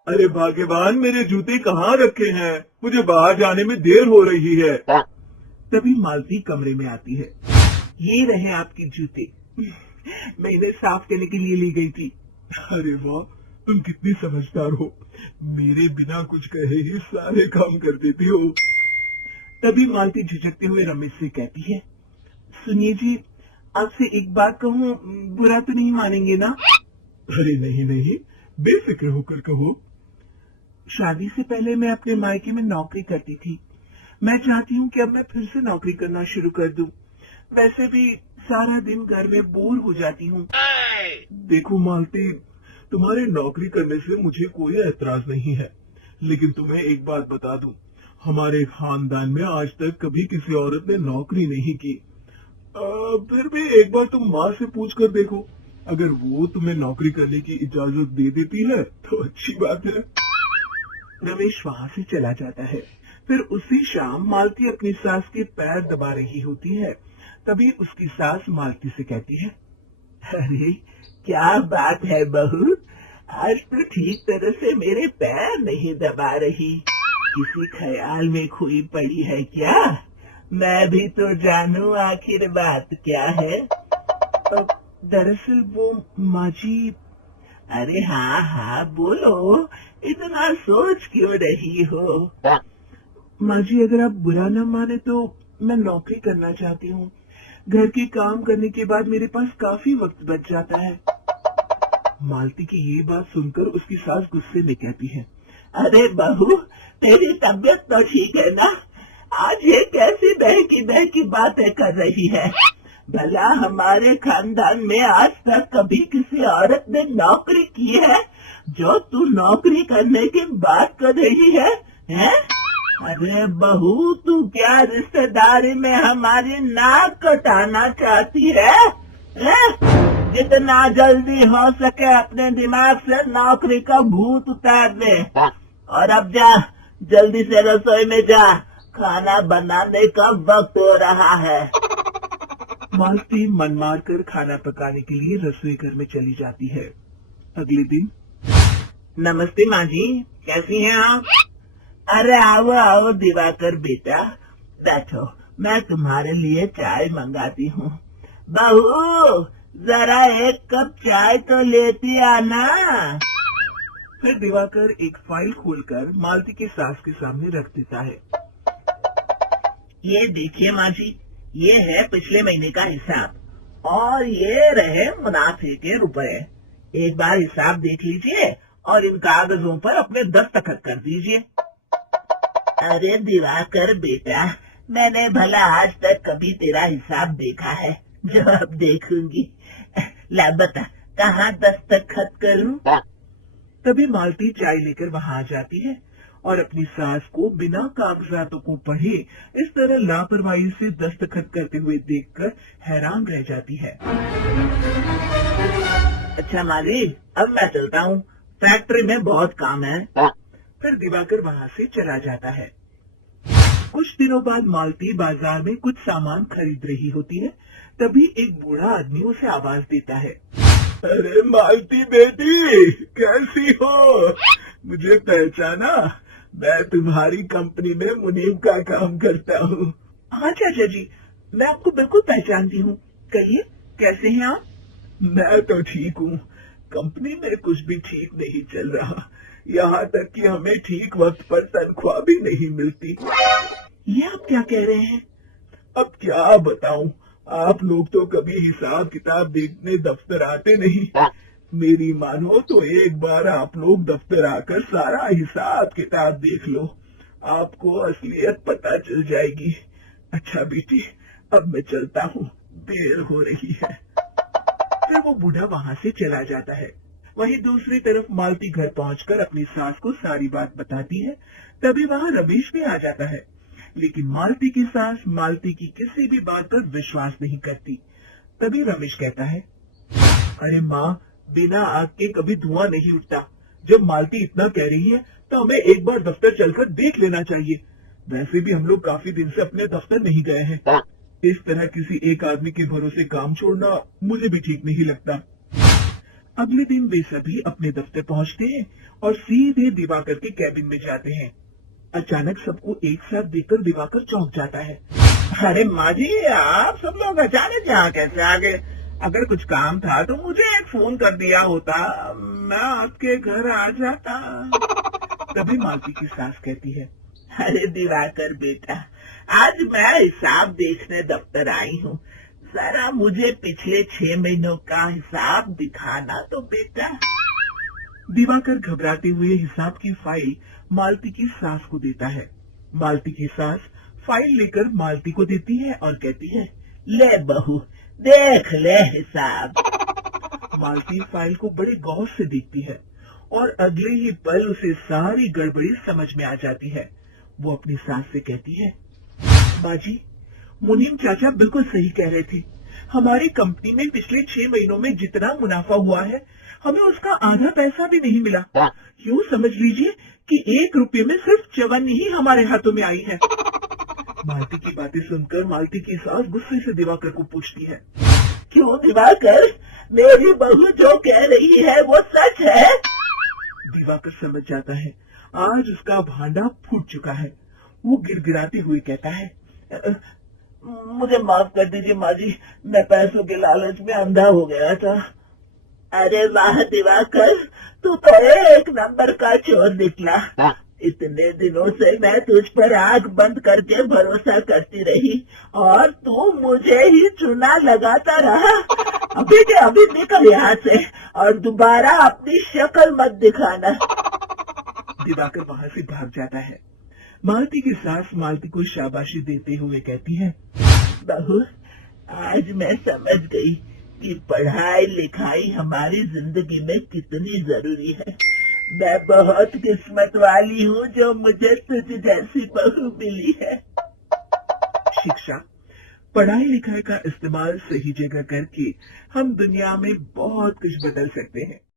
अरे भाग्यवान, मेरे जूते कहाँ रखे हैं? मुझे बाहर जाने में देर हो रही है। तभी मालती कमरे में आती है। ये रहे आपके जूते। मैं इन्हें साफ करने के लिए ली गई थी। अरे वाह, तुम कितनी समझदार हो। मेरे बिना कुछ कहे ही सारे काम कर देती हो। तभी मालती झिझकते हुए रमेश से कहती है, सुनिए जी, आपसे एक बात कहूँ, बुरा तो नहीं मानेंगे ना? अरे नहीं नहीं, बेफिक्र होकर कहो। शादी से पहले मैं अपने मायके में नौकरी करती थी। मैं चाहती हूँ कि अब मैं फिर से नौकरी करना शुरू कर दूं। वैसे भी सारा दिन घर में बोर हो जाती हूँ। देखो मालती, तुम्हारे नौकरी करने से मुझे कोई एतराज नहीं है, लेकिन तुम्हें एक बात बता दूं, हमारे खानदान में आज तक कभी किसी औरत ने नौकरी नहीं की। फिर भी एक बार तुम माँ से पूछ कर देखो, अगर वो तुम्हें नौकरी करने की इजाजत दे देती है तो अच्छी बात है। रमेश वहाँ से चला जाता है। फिर उसी शाम मालती अपनी सास के पैर दबा रही होती है। तभी उसकी सास मालती से कहती है, अरे क्या बात है बहू, आज तो ठीक तरह से मेरे पैर नहीं दबा रही। किसी ख्याल में खोई पड़ी है क्या? मैं भी तो जानूं आखिर बात क्या है। दरअसल वो माँ जी। अरे हाँ हाँ बोलो, इतना सोच क्यों रही हो? माँ जी, अगर आप बुरा न माने तो मैं नौकरी करना चाहती हूँ। घर के काम करने के बाद मेरे पास काफी वक्त बच जाता है। मालती की ये बात सुनकर उसकी सास गुस्से में कहती है, अरे बहू, तेरी तबीयत तो ठीक है ना? आज ये कैसी बहकी बातें कर रही है? भला हमारे खानदान में आज तक कभी किसी औरत ने नौकरी की है जो तू नौकरी करने की बात कर रही है? हैं? अरे बहू, तू क्या रिश्तेदारी में हमारी नाक कटाना चाहती है? जितना जल्दी हो सके अपने दिमाग से नौकरी का भूत उतार दे, और अब जा, जल्दी से रसोई में जा, खाना बनाने का वक्त हो रहा है। मालती मन मार कर खाना पकाने के लिए रसोई घर में चली जाती है। अगले दिन। नमस्ते माँ जी, कैसी हैं आप? अरे आओ आओ दिवाकर बेटा, बैठो, मैं तुम्हारे लिए चाय मंगाती हूँ। बहू, जरा एक कप चाय तो लेती आना। फिर दिवाकर एक फाइल खोलकर मालती की सास के सामने रख देता है। ये देखिए माँ जी, ये है पिछले महीने का हिसाब और ये रहे मुनाफे के रुपए। एक बार हिसाब देख लीजिए और इन कागजों पर अपने दस्तखत कर दीजिए। अरे दिवाकर बेटा, मैंने भला आज तक कभी तेरा हिसाब देखा है जो अब देखूंगी? ला बता, कहाँ दस्तखत करूं? तभी मालती चाय लेकर वहाँ आ जाती है और अपनी सास को बिना कागजातों को पढ़े इस तरह लापरवाही से दस्तखत करते हुए देखकर हैरान रह जाती है। अच्छा माली, अब मैं चलता हूँ, फैक्ट्री में बहुत काम है। फिर दिवाकर वहाँ से चला जाता है। कुछ दिनों बाद मालती बाजार में कुछ सामान खरीद रही होती है। तभी एक बूढ़ा आदमी उसे आवाज देता है, अरे मालती बेटी, कैसी हो? मुझे पहचाना? मैं तुम्हारी कंपनी में मुनीम का काम करता हूँ। हाँ चाचा जी, मैं आपको बिल्कुल पहचानती हूँ। कहिए, कैसे हैं आप? मैं तो ठीक हूँ। कंपनी में कुछ भी ठीक नहीं चल रहा, यहाँ तक कि हमें ठीक वक्त पर तनख्वाह भी नहीं मिलती। ये आप क्या कह रहे हैं? अब क्या बताऊं, आप लोग तो कभी हिसाब किताब देखने दफ्तर आते नहीं। मेरी मानो तो एक बार आप लोग दफ्तर आकर सारा हिसाब किताब देख लो, आपको असलियत पता चल जाएगी। अच्छा बेटी, अब मैं चलता हूँ, देर हो रही है। फिर वो बूढ़ा वहाँ से चला जाता है। वहीं दूसरी तरफ मालती घर पहुंचकर अपनी सास को सारी बात बताती है। तभी वहाँ रमेश भी आ जाता है, लेकिन मालती की सास मालती की किसी भी बात पर विश्वास नहीं करती। तभी रमेश कहता है, अरे माँ, बिना आग के कभी धुआं नहीं उठता। जब मालती इतना कह रही है तो हमें एक बार दफ्तर चलकर देख लेना चाहिए। वैसे भी हम लोग काफी दिन से अपने दफ्तर नहीं गए हैं। इस तरह किसी एक आदमी के भरोसे काम छोड़ना मुझे भी ठीक नहीं लगता। अगले दिन वे सभी अपने दफ्तर पहुंचते हैं और सीधे दिवाकर के कैबिन में जाते हैं। अचानक सबको एक साथ देखकर दिवाकर चौंक जाता है। अरे माँ जी, आप सब लोग अचानक यहाँ कैसे आ गए? अगर कुछ काम था तो मुझे एक फोन कर दिया होता, मैं आपके घर आ जाता। तभी मालती की सास कहती है, अरे दिवाकर बेटा, आज मैं हिसाब देखने दफ्तर आई हूँ, जरा मुझे पिछले 6 महीनों का हिसाब दिखाना तो बेटा। दिवाकर घबराते हुए हिसाब की फाइल मालती की सास को देता है। मालती की सास फाइल लेकर मालती को देती है और कहती है, ले बहू, देख ले हिसाब। मालती फाइल को बड़े गौर से देखती है और अगले ही पल उसे सारी गड़बड़ी समझ में आ जाती है। वो अपनी सास से कहती है, बाजी, मुनीम चाचा बिल्कुल सही कह रहे थे। हमारी कंपनी में पिछले 6 महीनों में जितना मुनाफा हुआ है, हमें उसका आधा पैसा भी नहीं मिला। यूँ समझ लीजिए कि 1 रुपये में सिर्फ चवन्नी ही हमारे हाथों में आई है। मालती की बातें सुनकर मालती की सास गुस्से से दिवाकर को पूछती है, क्यों दिवाकर, मेरी बहू जो कह रही है वो सच है? दिवाकर समझ जाता है आज उसका भांडा फूट चुका है। वो गिड़गिड़ाते हुए कहता है, मुझे माफ कर दीजिए माँ जी, मैं पैसों के लालच में अंधा हो गया था। अरे वाह दिवाकर, तू तो एक नंबर का चोर निकला। इतने दिनों से मैं तुझ पर आंख बंद करके भरोसा करती रही और तू मुझे ही चुना लगाता रहा। अभी के अभी निकल यहाँ से और दोबारा अपनी शक्ल मत दिखाना। दिवाकर वहाँ से भाग जाता है। मालती की सास मालती को शाबाशी देते हुए कहती है, बहू, आज मैं समझ गई कि पढ़ाई लिखाई हमारी जिंदगी में कितनी जरूरी है। मैं बहुत किस्मत वाली हूँ जो मुझे तुझ जैसी बहू मिली है। शिक्षा, पढ़ाई लिखाई का इस्तेमाल सही जगह करके हम दुनिया में बहुत कुछ बदल सकते हैं।